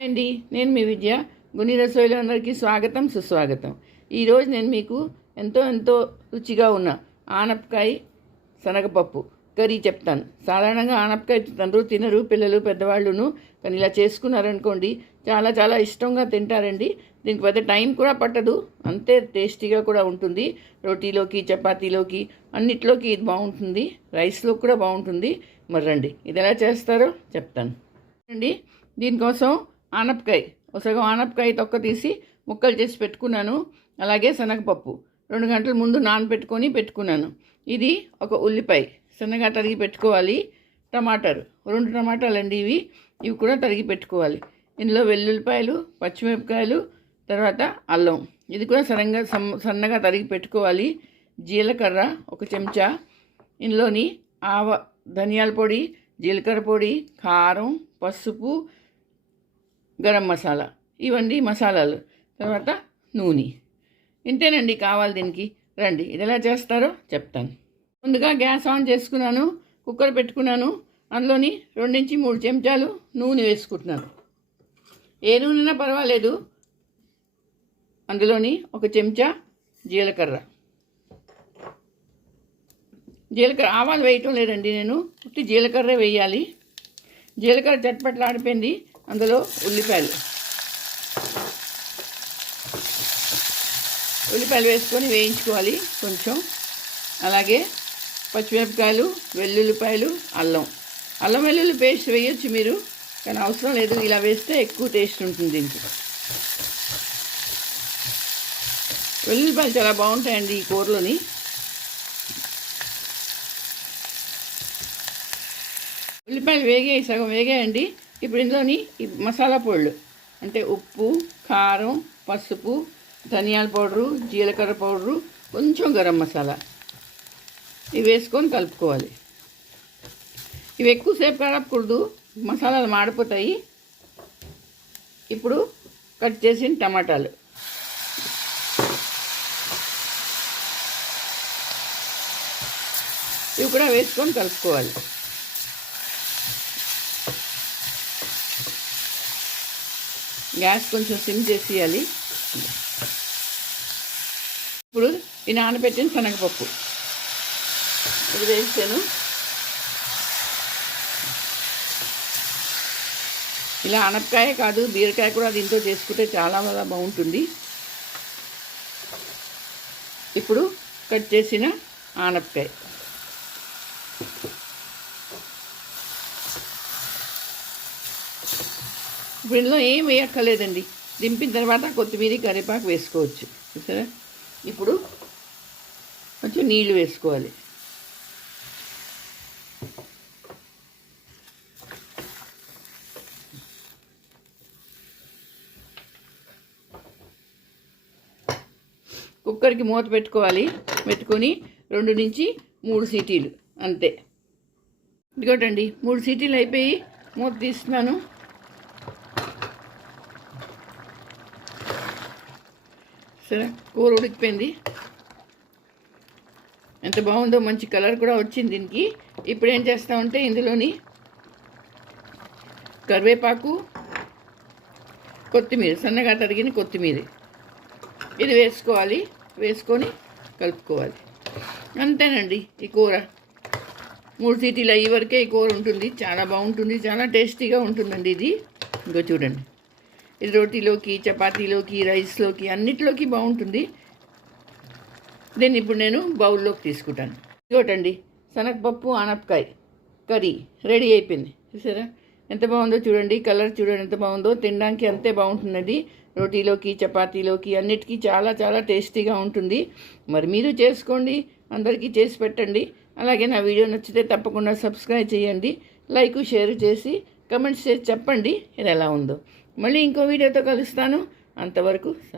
అండి నేను మీ విద్య గుని రసోయిలో అందరికీ స్వాగతం సుస్వాగతం. ఈరోజు నేను మీకు ఎంతో రుచిగా ఉన్న ఆనపకాయ శనగపప్పు కర్రీ చెప్తాను. సాధారణంగా ఆనపకాయ అందరూ తినరు, పిల్లలు పెద్దవాళ్ళును. కానీ ఇలా చేసుకున్నారనుకోండి చాలా ఇష్టంగా తింటారండి. దీనికి పెద్ద టైం కూడా పట్టదు, అంతే టేస్టీగా కూడా ఉంటుంది. రోటీలోకి చపాతీలోకి అన్నిట్లోకి ఇది బాగుంటుంది, రైస్లో కూడా బాగుంటుంది. మరి రండి ఇది ఎలా చేస్తారో చెప్తాను అండి. దీనికోసం ఆనపకాయ సగం ఆనపకాయ తొక్క తీసి ముక్కలు చేసి పెట్టుకున్నాను. అలాగే శనగపప్పు 2 గంటల ముందు నానబెట్టుకొని పెట్టుకున్నాను. ఇది ఒక ఉల్లిపాయ సన్నగా తరిగి పెట్టుకోవాలి. 2 టమాటాలు అండి, ఇవి కూడా తరిగి పెట్టుకోవాలి. ఇందులో వెల్లుల్లిపాయలు, పచ్చిమిరపకాయలు, తర్వాత అల్లం ఇది కూడా సన్నగా తరిగి పెట్టుకోవాలి. జీలకర్ర 1 చెంచా, ఇందులోని ధనియాల పొడి, జీలకర్ర పొడి, కారం, పసుపు, గరం మసాలా, ఇవన్నీ మసాలాలు. తర్వాత నూనె. ఇంతేనండి కావాలి దీనికి. రండి ఇది ఎలా చేస్తారో చెప్తాను. ముందుగా గ్యాస్ ఆన్ చేసుకున్నాను, కుక్కర్ పెట్టుకున్నాను. అందులోని 2 నుంచి 3 చెంచాలు నూనె వేసుకుంటున్నాను. ఏ నూనెనా పర్వాలేదు. అందులోని 1 చెంచా జీలకర్ర. ఆవాలు వేయటం లేదండి, నేను ఉత్తి జీలకర్రే వేయాలి. జీలకర్ర చట్పట్లాడిపోయింది. అందులో ఉల్లిపాయలు వేసుకొని వేయించుకోవాలి కొంచెం. అలాగే పచ్చిమిరపకాయలు, వెల్లుల్లిపాయలు, అల్లం వెల్లుల్లి పేస్ట్ వేయొచ్చు మీరు, కానీ అవసరం లేదు. ఇలా వేస్తే ఎక్కువ టేస్ట్ ఉంటుంది దీనికి. వెల్లుల్లిపాయలు చాలా బాగుంటాయండి ఈ కూరలోని. ఉల్లిపాయలు సగం వేగాయండి. ఇప్పుడు ఇందులోని ఈ మసాలా పొడులు అంటే ఉప్పు, కారం, పసుపు, ధనియాల పౌడరు, జీలకర్ర పౌడరు, కొంచెం గరం మసాలా ఇవి వేసుకొని కలుపుకోవాలి. ఇవి ఎక్కువసేపు కలపకూడదు, మసాలాలు మాడిపోతాయి. ఇప్పుడు కట్ చేసిన టమాటాలు ఇవి కూడా వేసుకొని కలుపుకోవాలి. గ్యాస్ కొంచెం సిమ్ చేసేయాలి. ఇప్పుడు ఈ నానబెట్టిన శనగపప్పు ఇది వేసాను. ఇలా ఆనపకాయ కాదు, బీరకాయ కూడా దీంతో చేసుకుంటే చాలా బాగుంటుంది. ఇప్పుడు కట్ చేసిన ఆనపకాయ ఇప్పుడు ఇందులో ఏం వేయక్కర్లేదండి. దింపిన తర్వాత కొత్తిమీర, కరివేపాకు వేసుకోవచ్చు. చూసారా? ఇప్పుడు కొంచెం నీళ్ళు వేసుకోవాలి. కుక్కర్కి మూత పెట్టుకోవాలి. పెట్టుకొని 2 నుంచి 3 సీటీలు అంతే. ఇదిగోటండి 3 సీటీలు అయిపోయి మూత తీస్తున్నాను. సరే, కూర ఉడికిపోయింది. ఎంత బాగుందో, మంచి కలర్ కూడా వచ్చింది దీనికి. ఇప్పుడు ఏం చేస్తామంటే ఇందులోని కరివేపాకు, కొత్తిమీర, సన్నగా తరిగిన కొత్తిమీర ఇది వేసుకోవాలి. వేసుకొని కలుపుకోవాలి. అంతేనండి ఈ కూర. 3 సీటీలు అయ్యే వరకే ఈ కూర ఉంటుంది. చాలా బాగుంటుంది, చాలా టేస్టీగా ఉంటుందండి ఇది. ఇంకో చూడండి, ఇది రోటీలోకి, చపాతీలోకి, రైస్లోకి అన్నిట్లోకి బాగుంటుంది. దీన్ని ఇప్పుడు నేను బౌల్లోకి తీసుకుంటాను. ఇదిగోటండి శనగపప్పు ఆనపకాయ కర్రీ రెడీ అయిపోయింది. చూసారా ఎంత బాగుందో? చూడండి, కలర్ చూడండి ఎంత బాగుందో. తినడానికి అంతే బాగుంటుందండి. రోటీలోకి, చపాతీలోకి అన్నిటికీ చాలా టేస్టీగా ఉంటుంది. మరి మీరు చేసుకోండి, అందరికీ చేసి పెట్టండి. అలాగే నా వీడియో నచ్చితే తప్పకుండా సబ్స్క్రైబ్ చేయండి. లైక్, షేర్ చేసి కమెంట్స్ చేసి చెప్పండి ఇది ఎలా ఉందో. మళ్ళీ ఇంకో వీడియోతో కలుస్తాను. అంతవరకు